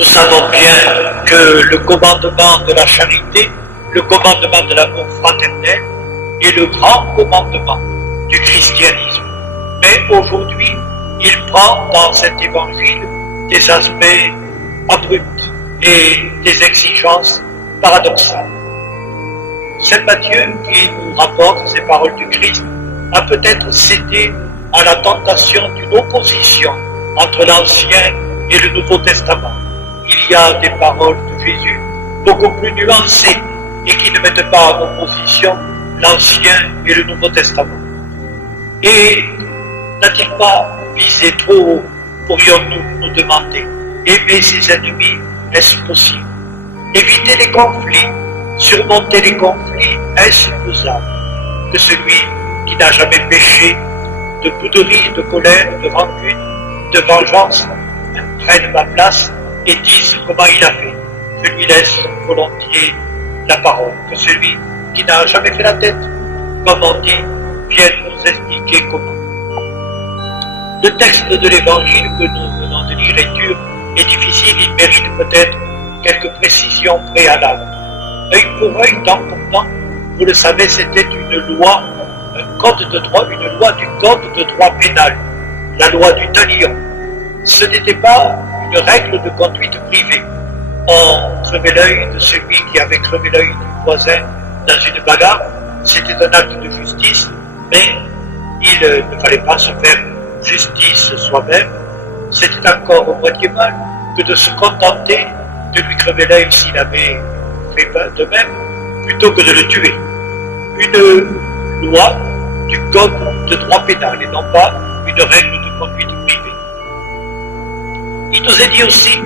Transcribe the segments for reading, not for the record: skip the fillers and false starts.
Nous savons bien que le commandement de la charité, le commandement de l'amour fraternel est le grand commandement du christianisme. Mais aujourd'hui, il prend dans cet évangile des aspects abrupts et des exigences paradoxales. Saint Matthieu, qui nous rapporte ces paroles du Christ, a peut-être cédé à la tentation d'une opposition entre l'Ancien et le Nouveau Testament. Il y a des paroles de Jésus beaucoup plus nuancées et qui ne mettent pas en opposition l'Ancien et le Nouveau Testament. Et n'a-t-il pas visé trop haut, pourrions-nous nous demander? Aimer ses ennemis, est-ce possible? Éviter les conflits, surmonter les conflits, est-ce faisable? Que celui qui n'a jamais péché de bouderie, de colère, de rancune, de vengeance, prenne ma place et dise comment il a fait. Je lui laisse volontiers la parole. Que celui qui n'a jamais fait la tête, comme on dit, vienne nous expliquer comment. Le texte de l'Évangile que nous venons de lire est dur et difficile, il mérite peut-être quelques précisions préalables. Œil pour œil, dent pour dent, vous le savez, c'était une loi, un code de droit, une loi du code de droit pénal, la loi du talion. Ce n'était pas une règle de conduite privée. On crevait l'œil de celui qui avait crevé l'œil du voisin dans une bagarre, c'était un acte de justice, mais il ne fallait pas se faire justice soi-même. C'était encore moitié mal que de se contenter de lui crever l'œil s'il avait fait de même, plutôt que de le tuer. Une loi du code de droit pénal et non pas une règle de conduite privée. Il nous est dit aussi,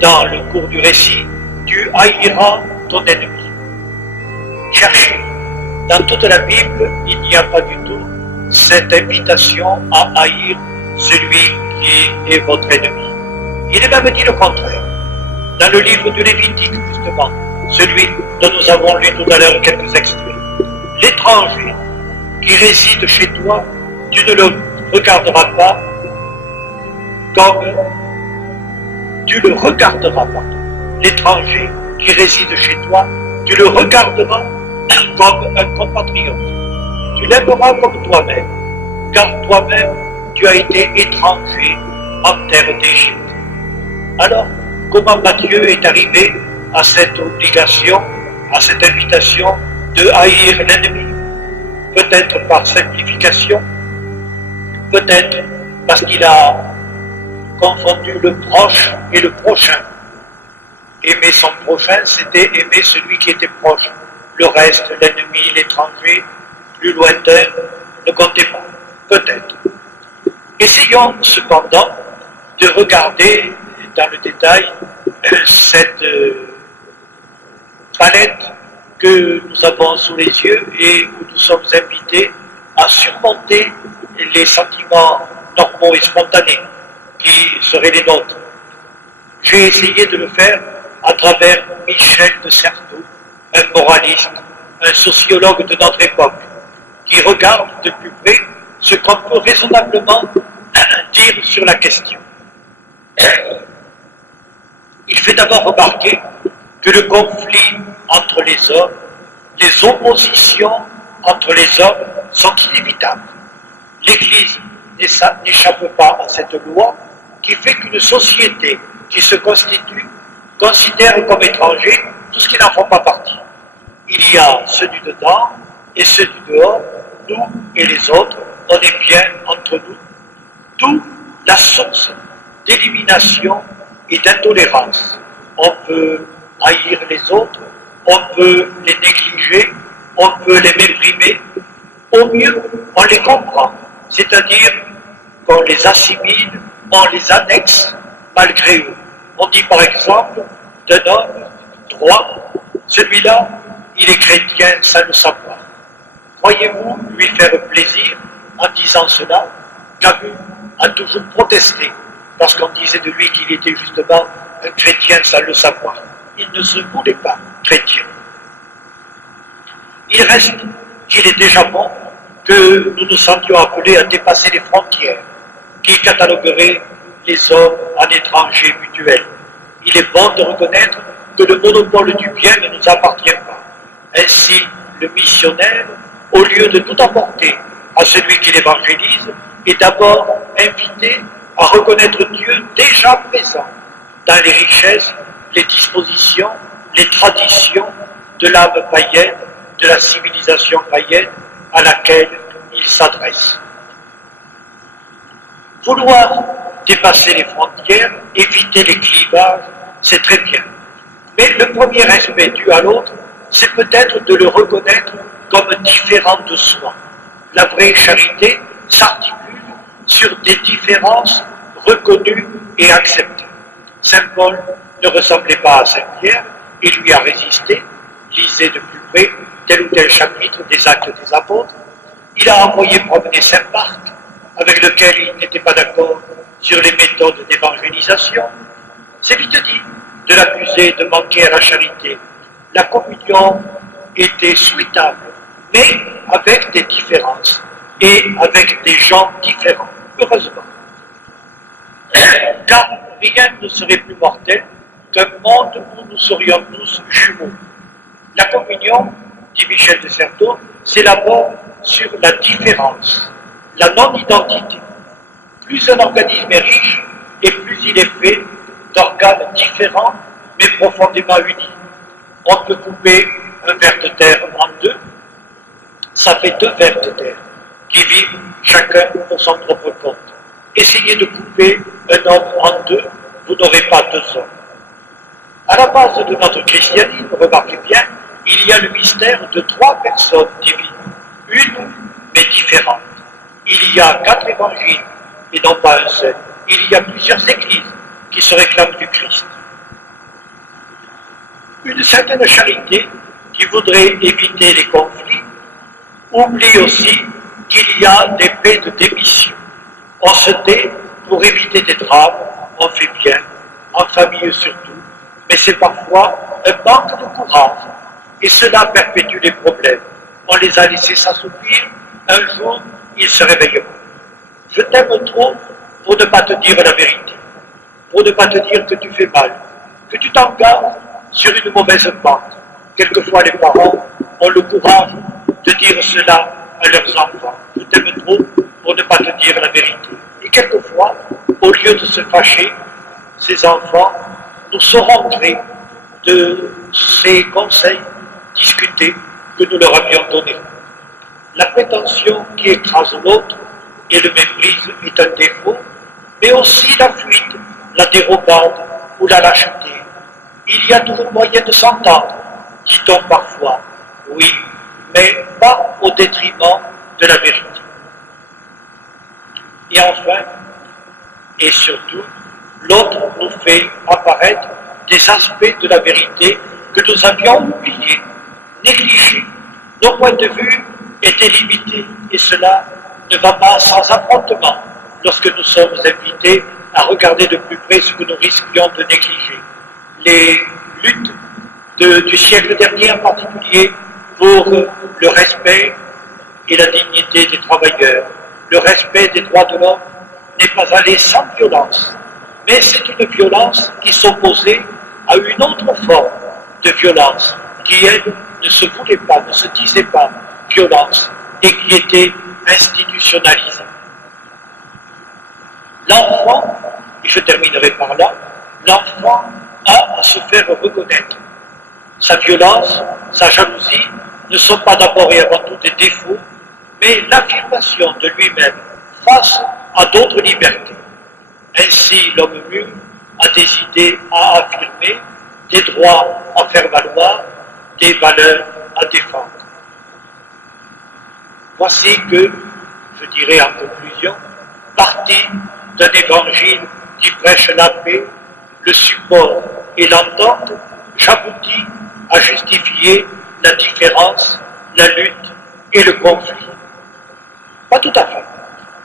dans le cours du récit, tu haïras ton ennemi. Cherchez. Dans toute la Bible, il n'y a pas du tout cette invitation à haïr celui qui est votre ennemi. Il est même dit le contraire. Dans le livre du Lévitique, justement, celui dont nous avons lu tout à l'heure quelques extraits. L'étranger qui réside chez toi, tu ne le regarderas pas comme tu le regarderas pas. L'étranger qui réside chez toi, tu le regarderas comme un compatriote. Tu l'aimeras comme toi-même, car toi-même, tu as été étranger en terre d'Égypte. Alors, comment Matthieu est arrivé à cette obligation, à cette invitation de haïr l'ennemi? Peut-être par simplification, peut-être parce qu'il a confondu le proche et le prochain. Aimer son prochain, c'était aimer celui qui était proche. Le reste, l'ennemi, l'étranger, plus lointain, ne comptait pas. Peut-être. Essayons cependant de regarder dans le détail cette palette que nous avons sous les yeux et où nous sommes invités à surmonter les sentiments normaux et spontanés qui seraient les nôtres. J'ai essayé de le faire à travers Michel de Certeau, un moraliste, un sociologue de notre époque, qui regarde de plus près ce qu'on peut raisonnablement dire sur la question. Il fait d'abord remarquer que le conflit entre les hommes, les oppositions entre les hommes sont inévitables. L'Église n'échappe pas à cette loi qui fait qu'une société qui se constitue considère comme étranger tout ce qui n'en font pas partie. Il y a ceux du dedans et ceux du dehors, nous et les autres, on est bien entre nous. D'où la source d'élimination et d'intolérance. On peut haïr les autres, on peut les négliger, on peut les méprimer. Au mieux, on les comprend, c'est-à-dire qu'on les assimile, on les annexe malgré eux. On dit par exemple d'un homme droit, celui-là, il est chrétien sans le savoir. Croyez-vous lui faire plaisir en disant cela? Camus a toujours protesté parce qu'on disait de lui qu'il était justement un chrétien sans le savoir. Il ne se voulait pas chrétien. Il reste qu'il est déjà bon que nous nous sentions appelés à dépasser les frontières qui catalogueraient les hommes en étrangers mutuels. il est bon de reconnaître que le monopole du bien ne nous appartient pas. Ainsi, le missionnaire, au lieu de tout apporter à celui qui l'évangélise, est d'abord invité à reconnaître Dieu déjà présent dans les richesses, les dispositions, les traditions de l'âme païenne, de la civilisation païenne à laquelle il s'adresse. Vouloir dépasser les frontières, éviter les clivages, c'est très bien. Mais le premier respect dû à l'autre, c'est peut-être de le reconnaître comme différent de soi. La vraie charité s'articule sur des différences reconnues et acceptées. Saint Paul ne ressemblait pas à Saint Pierre et lui a résisté. Lisez de plus près tel ou tel chapitre des Actes des Apôtres. Il a envoyé promener Saint Marc, avec lequel il n'était pas d'accord sur les méthodes d'évangélisation. C'est vite dit de l'accuser de manquer à la charité. La communion était souhaitable, mais avec des différences et avec des gens différents, heureusement. Car rien ne serait plus mortel qu'un monde où nous serions tous jumeaux. La communion, dit Michel de Certeau, s'élabore sur la différence, la non-identité. Plus un organisme est riche, et plus il est fait d'organes différents, mais profondément unis. On peut couper un ver de terre en deux, ça fait deux vers de terre, qui vivent chacun pour son propre compte. Essayez de couper un homme en deux, vous n'aurez pas deux hommes. À la base de notre christianisme, remarquez bien, il y a le mystère de trois personnes divines, une mais différente. Il y a 4 évangiles et non pas un seul. Il y a plusieurs églises qui se réclament du Christ. Une certaine charité qui voudrait éviter les conflits oublie aussi qu'il y a des faits de démission. On se tait pour éviter des drames, on fait bien, en famille surtout, mais c'est parfois un manque de courage, et cela perpétue les problèmes. On les a laissés s'assoupir, un jour, ils se réveilleront. Je t'aime trop pour ne pas te dire la vérité, pour ne pas te dire que tu fais mal, que tu t'engages sur une mauvaise pente. Quelquefois, les parents ont le courage de dire cela à leurs enfants. Je t'aime trop pour ne pas te dire la vérité. Et quelquefois, au lieu de se fâcher, ces enfants nous sauront gré de ces conseils discutés que nous leur avions donnés. La prétention qui écrase l'autre et le méprise est un défaut, mais aussi la fuite, la dérobade ou la lâcheté. Il y a toujours moyen de s'entendre, dit-on parfois, oui, mais pas au détriment de la vérité. Et enfin, et surtout, l'autre nous fait apparaître des aspects de la vérité que nous avions oubliés, négligés. Nos points de vue étaient limités, et cela ne va pas sans affrontement lorsque nous sommes invités à regarder de plus près ce que nous risquions de négliger. Les luttes du siècle dernier en particulier pour le respect et la dignité des travailleurs, le respect des droits de l'homme n'est pas allé sans violence, mais c'est une violence qui s'opposait à une autre forme de violence qui, elle, ne se voulait pas, ne se disait pas violence et qui était institutionnalisée. L'enfant, et je terminerai par là, l'enfant a à se faire reconnaître. Sa violence, sa jalousie ne sont pas d'abord et avant tout des défauts, mais l'affirmation de lui-même face à d'autres libertés. Ainsi, l'homme mûr a des idées à affirmer, des droits à faire valoir, des valeurs à défendre. Voici que, je dirais en conclusion, partie d'un évangile qui prêche la paix, le support et l'entente, j'aboutis à justifier la différence, la lutte et le conflit. Pas tout à fait.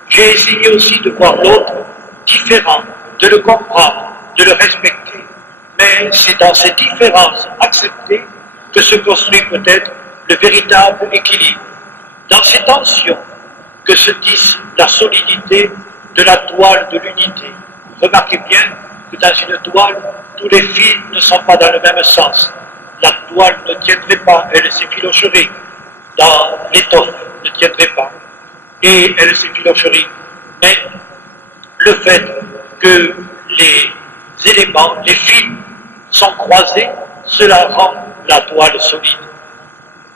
J'ai essayé aussi de voir l'autre différent, de le comprendre, de le respecter. Mais c'est dans ces différences acceptées que se construit peut-être le véritable équilibre. Dans ces tensions que se tisse la solidité de la toile de l'unité. Remarquez bien que dans une toile, tous les fils ne sont pas dans le même sens. La toile ne tiendrait pas, elle s'effilocherait. Dans l'étoffe ne tiendrait pas. Et elle s'effilocherait. Mais le fait que les éléments, les fils sont croisés, cela rend la toile solide.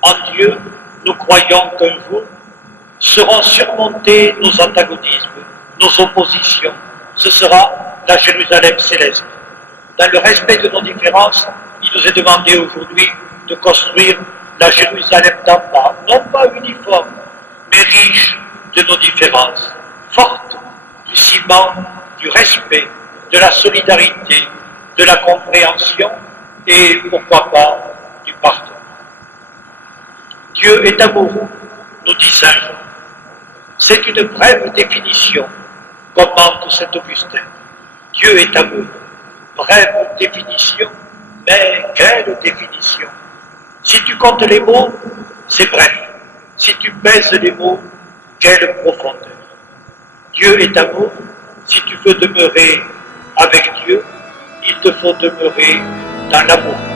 En Dieu, nous croyons qu'un jour seront surmontés nos antagonismes, nos oppositions. Ce sera la Jérusalem céleste. Dans le respect de nos différences, il nous est demandé aujourd'hui de construire la Jérusalem d'en bas, non pas uniforme, mais riche de nos différences, forte du ciment, du respect, de la solidarité, de la compréhension et, pourquoi pas, du pardon. Dieu est amour, nous dit Saint Jean. C'est une brève définition, commente Saint Augustin. Dieu est amour. Brève définition, mais quelle définition! Si tu comptes les mots, c'est bref. Si tu pèses les mots, quelle profondeur! Dieu est amour. Si tu veux demeurer avec Dieu, il te faut demeurer dans l'amour.